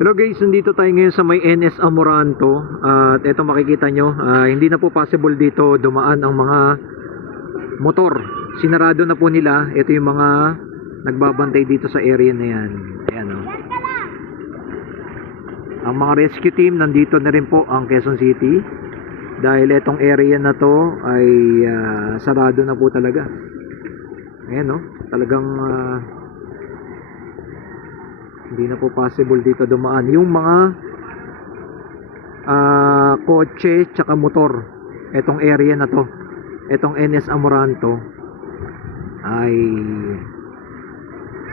Hello guys, nandito tayo ngayon sa may NS Amoranto at eto makikita nyo, hindi na po possible dito dumaan ang mga motor. Sinarado na po nila. Ito yung mga nagbabantay dito sa area na yan. Ayan, oh. Ang mga rescue team nandito na rin po ang Quezon City dahil etong area na to ay sarado na po talaga. Ayan, oh. Talagang hindi na po possible dito dumaan yung mga kotse tsaka motor. Etong area na to, etong NS Amoranto ay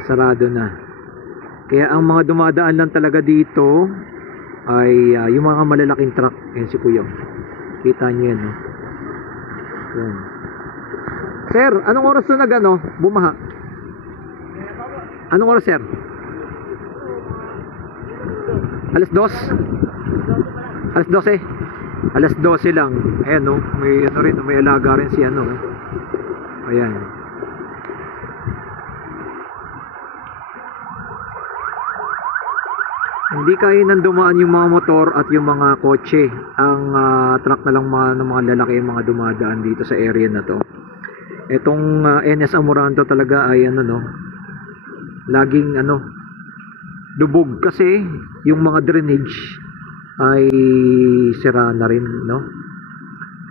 sarado na. Kaya ang mga dumadaan lang talaga dito ay yung mga malalaking truck. Yan si Kuya, kita nyo yan, no? Yan. Sir, anong oras na bumaha? Anong oras, sir? Alas 2? Alas 12? Alas 12 lang. Ayan, no? May ano rin, may alaga rin si ano. Ayan. Hindi kaya nang dumaan yung mga motor at yung mga kotse. Ang truck na lang ng mga lalaki yung mga dumadaan dito sa area na to. Etong NS Amoranto talaga ay ano, no? Laging ano, lubog kasi yung mga drainage ay sira na rin, no?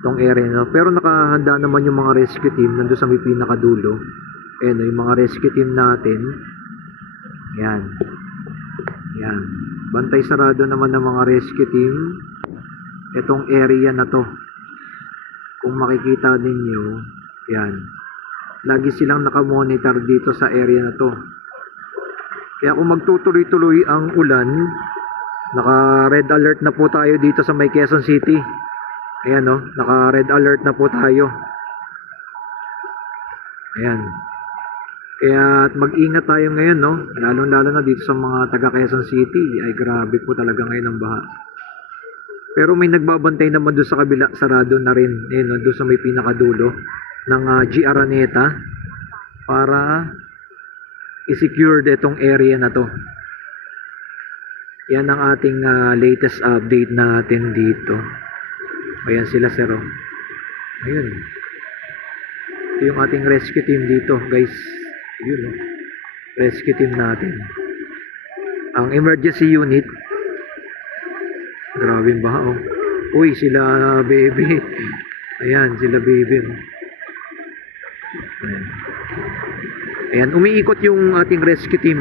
Itong area, no? Pero nakahanda naman yung mga rescue team nandun sa may pinakadulo. Ayan, yung mga rescue team natin. Yan. Yan. Bantay sarado naman ng mga rescue team itong area na to. Kung makikita ninyo, yan. Lagi silang nakamonitor dito sa area na to. Kaya kung magtutuloy-tuloy ang ulan, naka-red alert na po tayo dito sa may Quezon City. Ayan, no? Naka-red alert na po tayo. Ayan. Kaya mag-ingat tayo ngayon, no? Lalo-lalo na dito sa mga taga Quezon City. Ay grabe po talaga ngayon ang baha. Pero may nagbabantay naman doon sa kabila, sarado na rin. Ayan, no? Doon sa may pinakadulo ng G. Araneta para i-secured itong area na to. Yan ang ating latest update natin dito. Ayan sila, sir, oh. Ayun. Ito yung ating rescue team dito, guys. Yun, oh. Rescue team natin. Ang emergency unit. Grabe ba, oh. Uy, sila baby. Ayan, sila baby. Ayan. Ayan, umiikot yung ating rescue team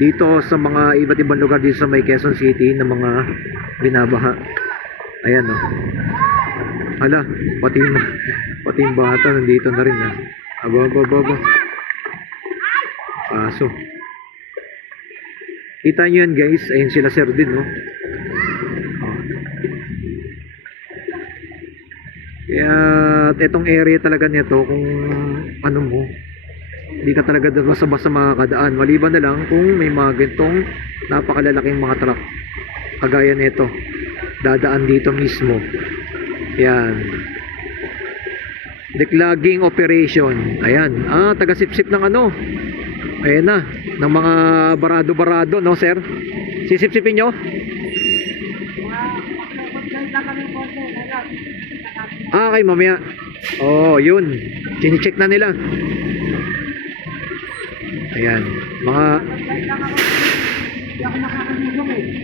dito sa mga iba't ibang lugar dito sa may Quezon City na mga binabaha. Ayan, oh. Hala, pati yung bata nandito na rin, aba. Paso. Kita nyo yan, guys. Ayan sila, sir, din, no? Kaya etong area talaga nito, kung ano mo, hindi ka talaga basta-basta makakadaan. Maliban na lang kung may mga gantong napakalalaking mga truck kagaya nito, dadaan dito mismo. Yan, declogging operation. Ayan, taga-sip-sip ng ano, ayan na, ng mga barado-barado, no, sir? Sisip-sipin nyo? Okay, mamaya. Oh, yun, chine-check na nila. Ayan, mga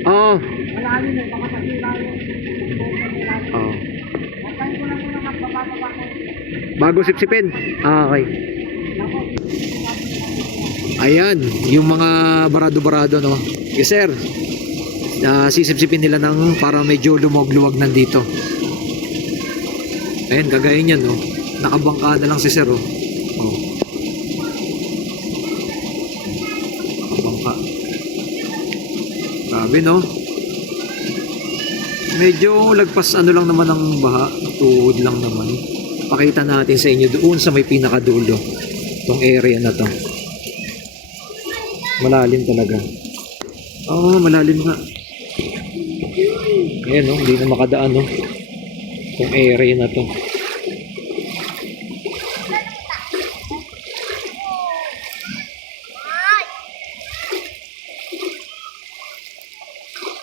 oh. Oh. Bago sipsipin. Okay. Ayan, yung mga barado-barado, no. Yes, sir. Sisipsipin nila ng para medyo lumog-luwag nandito. Ayan, kagaya niyan, no. Nakabangka na lang si sir, oh. Oh. Sabi, no? Medyo lagpas ano lang naman ang baha, tuhod lang naman. Pakita natin sa inyo doon sa may pinakadulo itong area na to. Malalim talaga. Oh, malalim nga. Ayan, no? Hindi na makadaan, no? Itong area na to.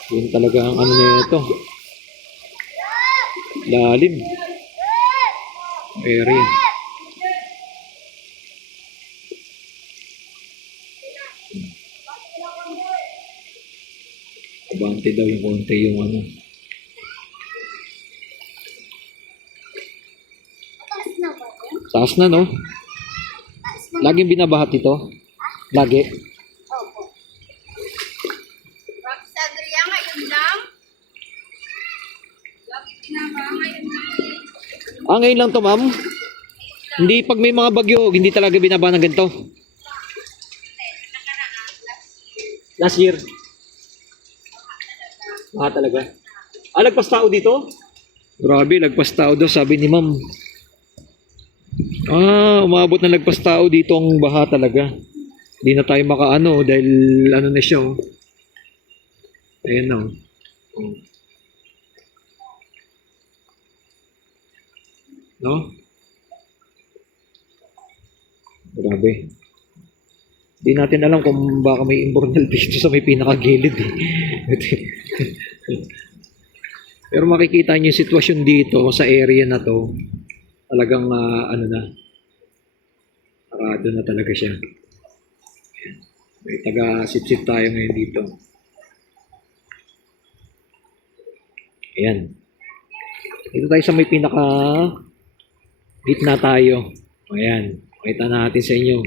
Yun talaga ang ano nito. Lalim. Area. Abante daw yung konti yung ano. Taas na, no? Laging binabahat ito? Lagi? Opo. Sa Adria ngayon lang. Lagi pinaba ngayon lang. Ngayon lang to, ma'am? Hindi, pag may mga bagyo, hindi talaga binaba ng ganito? Last year? Baha talaga. Lagpas tao dito? Grabe, lagpas tao daw, sabi ni ma'am. Umabot na lagpas tao dito ang baha talaga. Hindi na tayo makaano dahil ano na siya, oh. Ayan na, oh. No? Grabe. Hindi natin alam kung baka may imburnal dito sa may pinakagilid, eh. Pero makikita niyo yung sitwasyon dito sa area na to. Talagang ano na. Parado na talaga siya. May taga-sip-sip tayo ngayon dito. Ayan. Dito tayo sa may pinaka gitna tayo. Ayan. Makita natin sa inyo.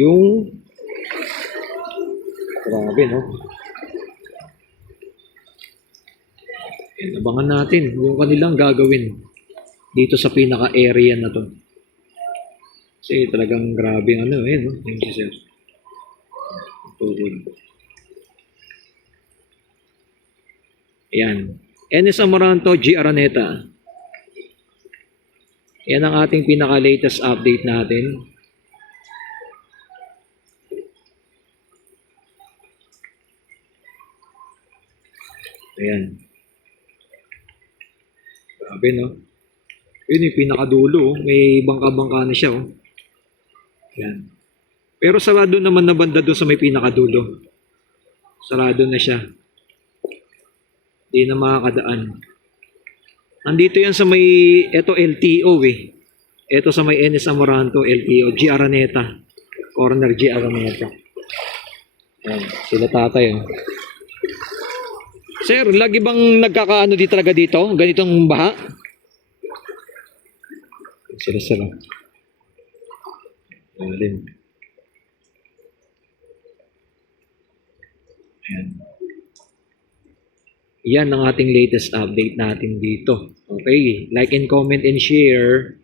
Yung grabe, no? Ayan, abangan natin yung kanilang gagawin dito sa pinaka-area na to. Kasi talagang grabe ang ano, no? Yung si sir. Ayan. NS Amaranto, G. Araneta. Yan ang ating pinaka-latest update natin. Ayan. Grabe, no? Yun yung pinakadulo. May bangka-bangka na siya, oh. Ayan. Pero sarado naman na banda doon sa may pinakadulo. Sarado na siya. Hindi na makakadaan. Andito yan sa may, eto LTO, eh. Eto sa may NS Amaranto, LTO, G. Araneta. Corner G. Araneta. Ayan, sila tatay, oh. Sir, lagi bang nagkakaano dito talaga dito? Ganitong baha? Sila. Ayan. Ayan. Yan ang ating latest update natin dito. Okay, like and comment and share.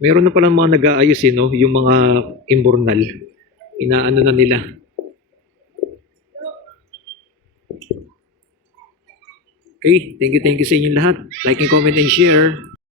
Meron na palang mga nag-aayos, no? Yung mga imburnal. Inaano na nila. Okay, thank you sa inyong lahat. Like and comment and share.